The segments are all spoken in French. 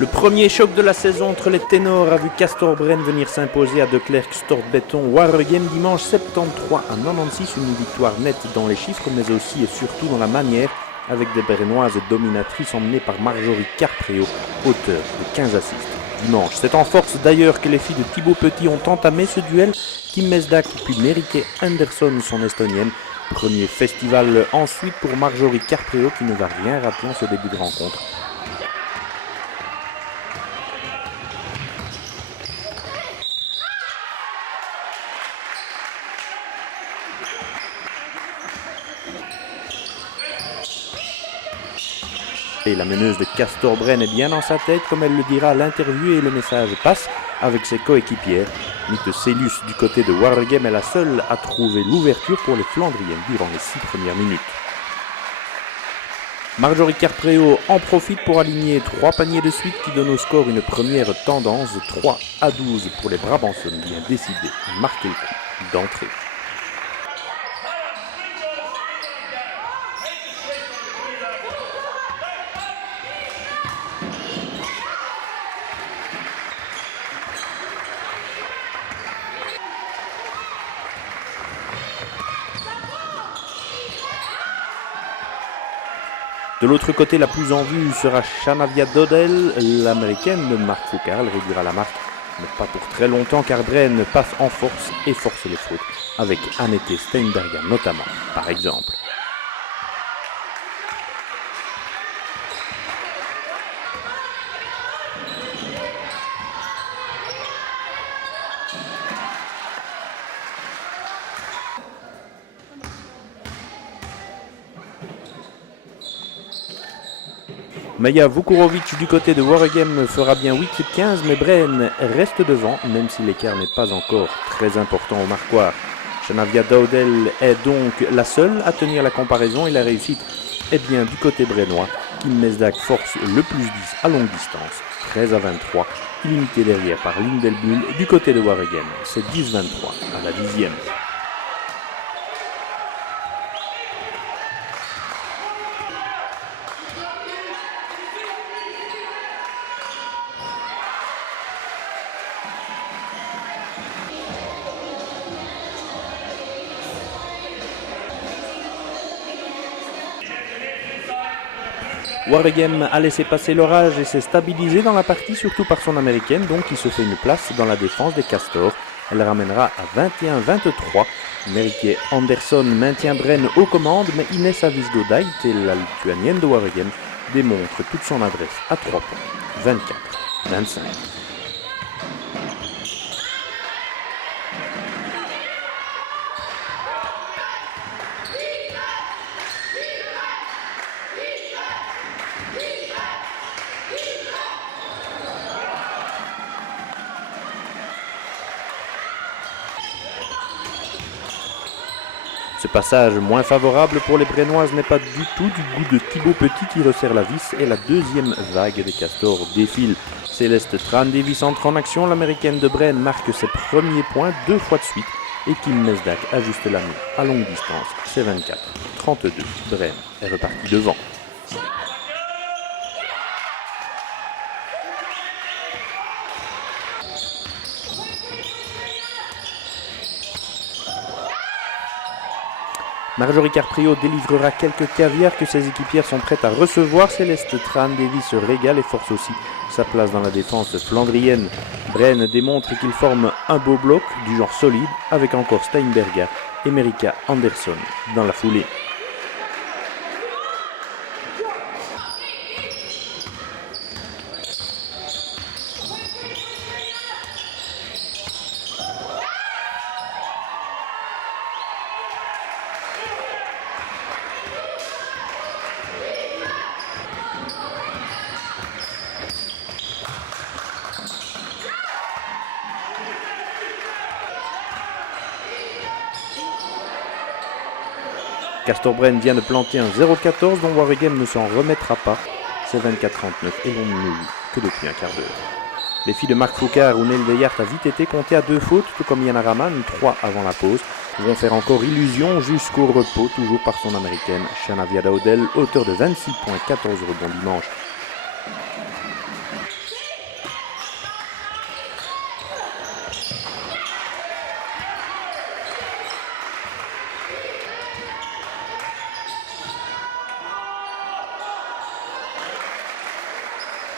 Le premier choc de la saison entre les ténors a vu Castor-Brenne venir s'imposer à Declercq Stortbéton Waregem dimanche 73 à 96, une victoire nette dans les chiffres mais aussi et surtout dans la manière, avec des Brennoises dominatrices emmenées par Marjorie Carpréau, auteur de 15 assists. Dimanche, c'est en force d'ailleurs que les filles de Thibaut Petit ont entamé ce duel, Kim Mesdag puis Merike Andersson, son estonienne. Premier festival ensuite pour Marjorie Carpréau qui ne va rien rater en ce début de rencontre. Et la meneuse de Castor-Brenne est bien dans sa tête, comme elle le dira à l'interview, et le message passe avec ses coéquipières. Mite Célus du côté de Waregem est la seule à trouver l'ouverture pour les Flandriennes durant les 6 premières minutes. Marjorie Carpréau en profite pour aligner 3 paniers de suite qui donnent au score une première tendance de 3-12 pour les Brabançonnes bien décidées à marquer le coup d'entrée. De l'autre côté, la plus en vue sera Shanavia Dodel, l'américaine de Mark Foucault. Elle réduira la marque, mais pas pour très longtemps car Brenne passe en force et force les fautes, avec Annette Steinberger notamment, par exemple. Maja Vukurovic du côté de Waregem fera bien 8-15, mais Brenne reste devant, même si l'écart n'est pas encore très important au marquoir. Shanavia Dodel est donc la seule à tenir la comparaison et la réussite est bien du côté brennois. Kim Mesdag force le plus 10 à longue distance, 13-23, illimité derrière par Lindelbull du côté de Waregem. C'est 10-23 à la 10e. Waregem a laissé passer l'orage et s'est stabilisé dans la partie, surtout par son américaine, donc qui se fait une place dans la défense des Castors. Elle ramènera à 21-23. Merike Andersson maintient Brenne aux commandes, mais Ines Avisgodait, la lituanienne de Waregem, démontre toute son adresse à 3 points. 24-25. Ce passage moins favorable pour les Brennoises n'est pas du tout du goût de Thibaut Petit qui resserre la vis et la deuxième vague des Castors défile. Céleste Tran-Davis entre en action, l'américaine de Brenne marque ses premiers points 2 fois de suite et Kim Mesdag ajuste la main à longue distance. C'est 24-32. Brenne est reparti devant. Marjorie Carpréau délivrera quelques caviars que ses équipières sont prêtes à recevoir. Céleste Tran-Davis se régale et force aussi sa place dans la défense flandrienne. Brenne démontre qu'il forme un beau bloc du genre solide avec encore Steinberger et Merike Andersson dans la foulée. Castor-Brenne vient de planter un 0-14 dont Waregem ne s'en remettra pas. C'est 24-39 et l'on ne joue que depuis un quart d'heure. Les filles de Mark Foucault ou Nel Deyart a vite été comptées à 2 fautes, tout comme Yana Raman, 3 avant la pause. Ils vont faire encore illusion jusqu'au repos, toujours par son américaine Shanavia Dodel, auteur de 26 points, 14 rebonds dimanche.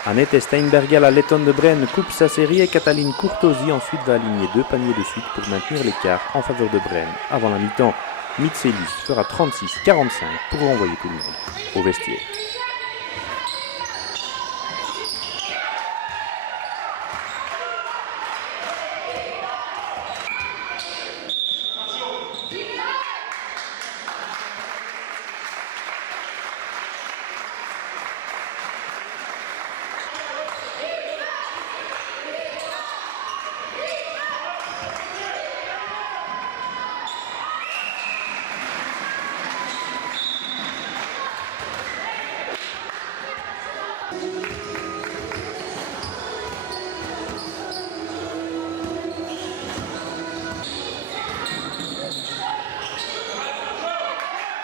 Annette Steinberga, la lettonne de Brenne, coupe sa série et Cataline Courtosi ensuite va aligner 2 paniers de suite pour maintenir l'écart en faveur de Brenne. Avant la mi-temps, Mitselius fera 36-45 pour renvoyer tout le monde au vestiaire.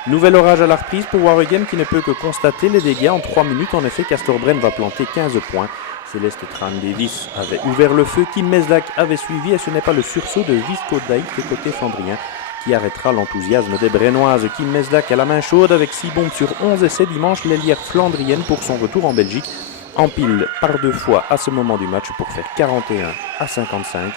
Nouvel orage à la reprise pour Waregem qui ne peut que constater les dégâts en 3 minutes. En effet, Castor-Brenne va planter 15 points. Céleste Tran-Davis avait ouvert le feu, Kim Meslak avait suivi et ce n'est pas le sursaut de Visco Dijk côté flandrien qui arrêtera l'enthousiasme des Brennoises. Kim Meslak a la main chaude avec 6 bombes sur 11 essais dimanche, l'ailière flandrienne pour son retour en Belgique empile par 2 fois à ce moment du match pour faire 41-55.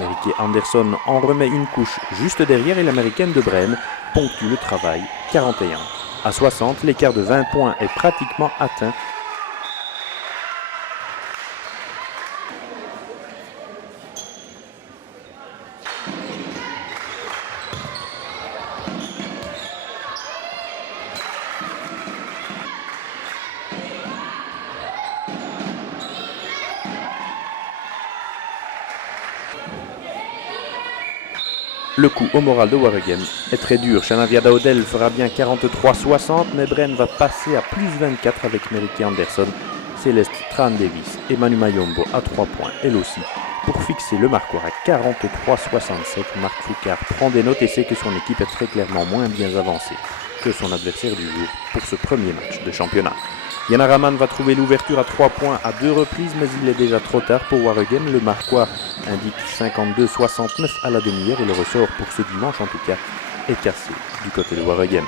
Eric Anderson en remet une couche juste derrière et l'américaine de Brenne ponctue le travail 41-60. L'écart de 20 points est pratiquement atteint. Le coup au moral de Waregem est très dur. Shanavia Daudel fera bien 43-60, mais Brenne va passer à plus 24 avec Merike Anderson, Céleste Tran-Davis et Manu Mayombo à 3 points, elle aussi, pour fixer le marqueur à 43-67. Marc Foucard prend des notes et sait que son équipe est très clairement moins bien avancée que son adversaire du jour pour ce premier match de championnat. Yana Raman va trouver l'ouverture à 3 points à 2 reprises, mais il est déjà trop tard pour Waregem. Le marquois indique 52-69 à la demi-heure et le ressort pour ce dimanche en tout cas est cassé du côté de Waregem.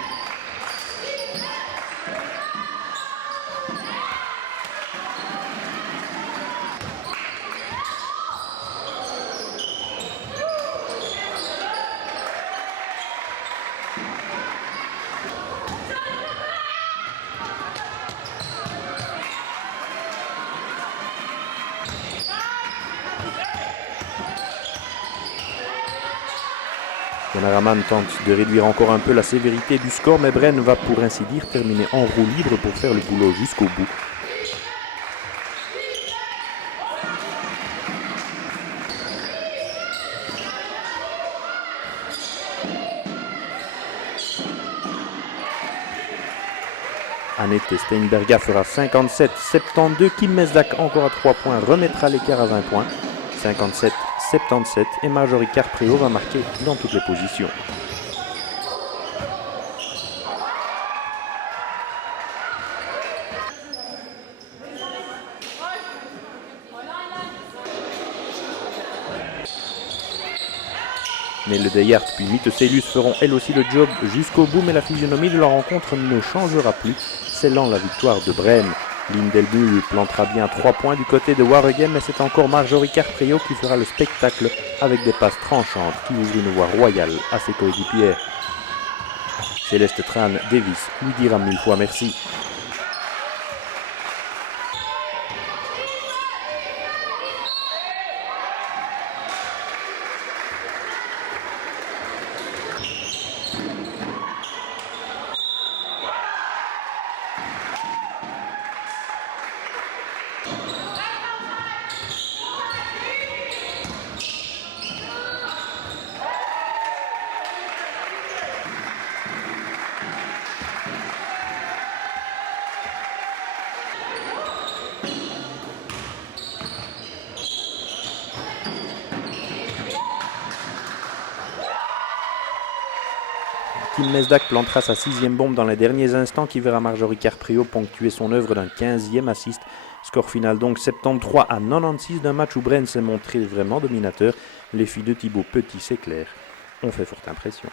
Yana Raman tente de réduire encore un peu la sévérité du score, mais Brenne va pour ainsi dire terminer en roue libre pour faire le boulot jusqu'au bout. Annette Steinberga fera 57-72. Kim Meslak encore à 3 points remettra l'écart à 20 points. 57-77 et Marjorie Carpreo va marquer dans toutes les positions. Nelle Deyart puis Mitecelius feront elles aussi le job jusqu'au bout, mais la physionomie de la rencontre ne changera plus, scellant la victoire de Brenne. Lindelbuhl plantera bien 3 points du côté de Waregem, mais c'est encore Marjorie Carpreo qui fera le spectacle avec des passes tranchantes qui ouvrent une voie royale à ses coéquipières. Céleste Tran-Davis lui dira 1000 fois merci. Kim Mesdac plantera sa 6e bombe dans les derniers instants qui verra Marjorie Carprio ponctuer son œuvre d'un 15e assist. Score final donc 73 à 96 d'un match où Bren s'est montré vraiment dominateur. Les filles de Thibaut Petit s'éclairent. On fait forte impression.